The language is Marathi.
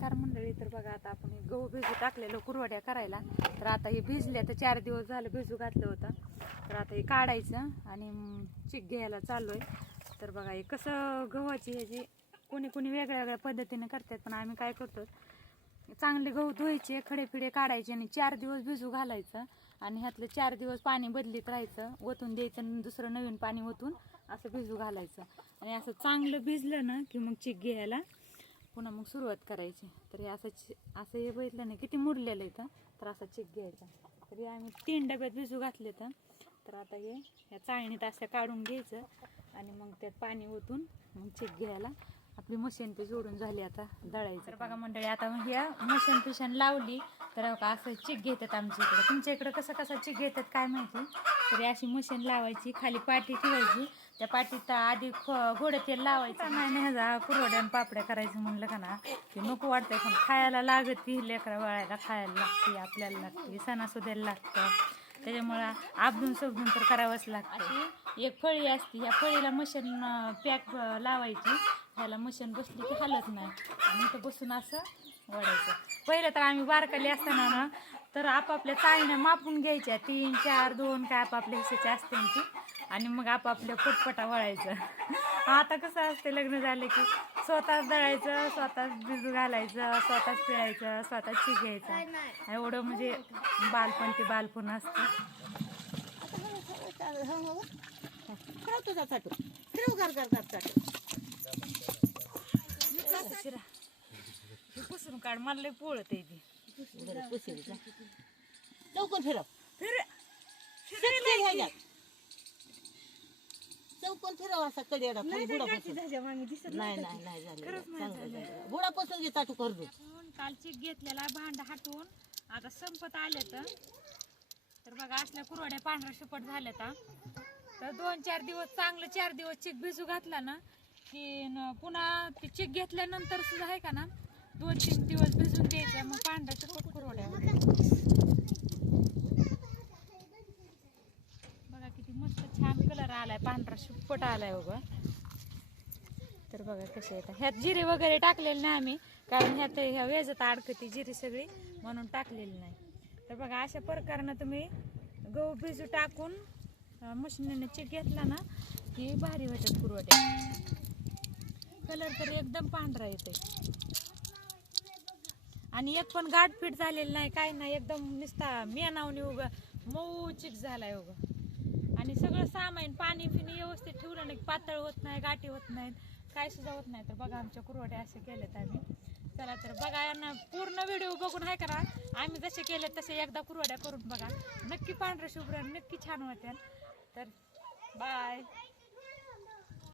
नमस्कार मंडळी. तर बघा आता आपण गहू भिजू टाकलेलं कुरवड्या करायला. तर आता हे भिजले, तर 4 दिवस झालं भिजू घातलं होतं. तर आता हे काढायचं आणि चिक घ्यायला चालू आहे. तर बघा हे कसं गव्हाची ह्याची कोणी कोणी वेगळ्या वेगळ्या पद्धतीने करतात, पण आम्ही काय करतो, चांगले गहू धुवायचे, खडे काढायचे आणि 4 दिवस भिजू घालायचं आणि ह्यातलं 4 दिवस पाणी बदलीत राहायचं, ओतून द्यायचं आणि दुसरं नवीन पाणी ओतून असं भिजू घालायचं. आणि असं चांगलं भिजलं ना की मग चिक घ्यायला पुन्हा मग सुरुवात करायची. तर हे असं हे बघितलं नाही किती मुरलेलं आहे. तर असा चिक घ्यायचा. तर हे आम्ही 3 डब्यात भिजू घातले. तर आता हे ह्या चाळणीत असं काढून घ्यायचं आणि मग त्यात पाणी ओतून मग चिक घ्यायला आपली मशीन पी जोडून झाली आता दळायचं. तर बघा मंडळी, आता मग ह्या मशीन पिशन लावली तर असं चिक घेतात आमच्या इकडं. तुमच्या इकडं कसं चिक घेतात काय माहिती. तर अशी मशीन लावायची, खाली पाटी ठेवायची, त्या पाटीत आधी गोडं तेल लावायचं. नाही ह्याचा कुरवड्या पापड्या करायचं म्हणलं का ना ते नको वाटतंय, पण खायला लागते, लेकरा वळायला खायला लागते, आपल्याला लागते, सणासुद्याला लागतं. त्याच्यामुळं आबदून समजून तर करावंच लागतं. अशी एक फळी असते, ह्या फळीला मशीन पॅक लावायची. ह्याला मशीन बसली की हलत नाही आणि इथं बसून असं वडायचं. पहिलं तर आम्ही बारकाली असताना ना तर आपापल्या चाळीने मापून घ्यायच्या, 3, 4, 2 काय आपापल्या हिस्साच्या असते ती, आणि मग आपापल्या पटपटा वळायचं. आता कसं असते, लग्न झाले की स्वतःच दळायचं, स्वतःच भिजू घालायचं, स्वतःच पिळायचं, स्वतःच शिकायचं. एवढं म्हणजे बालपण असतं. पुसून काढ, मला लय पोळत आहे ती. चौकोन फिरव, चौकोन फिरव असा कडेडा खाली बुडापासून. नाही झालं, बुडापासून घे चाटू कर दे. काल चिक घेतलेला भांड हटवून आता संपत आले. तर बघा असल्या कुरवड्या पांढऱ्या शुपट झाल्या. तर 2-4 दिवस चांगलं 4 दिवस चिक भिजू घातला ना की पुन्हा ते चिक घेतल्यानंतर सुद्धा आहे का ना 2-3 दिवस भिजून द्यायचं, मग पांढऱ्या शुपट कुरवड्या. बघा किती मस्त छान कलर आलाय, पांढरा शुपट आलाय बघा. तर बघा कसे येतात. ह्यात जिरे वगैरे टाकलेले नाही आम्ही, कारण ह्या वेजात अडकती जिरी सगळी, म्हणून टाकलेली नाही. तर बघा अशा प्रकारानं तुम्ही गहू भिजू टाकून मशीनीने चिक घेतला ना की भारी होतात कुरवड्या. कलर तर एकदम पांढरा येते आणि एक पण गाठफीट झालेली नाही, काय नाही, एकदम नुसता मेनावणी उगा मऊ चिक झालाय उगा. आणि सगळं सामान पाणी पिणी व्यवस्थित ठेवलं नाही, पातळ होत नाही, गाठी होत नाहीत, काय सुद्धा होत नाही. तर बघा आमच्या कुरवड्या असे केलेत आम्ही. चला तर बघा ना, पूर्ण व्हिडिओ बघून आहे करा, आम्ही जसे केले तसे एकदा कुरवड्या करून बघा. नक्की पांढऱ्या शुभ्र नक्की छान होत्या. तर बाय.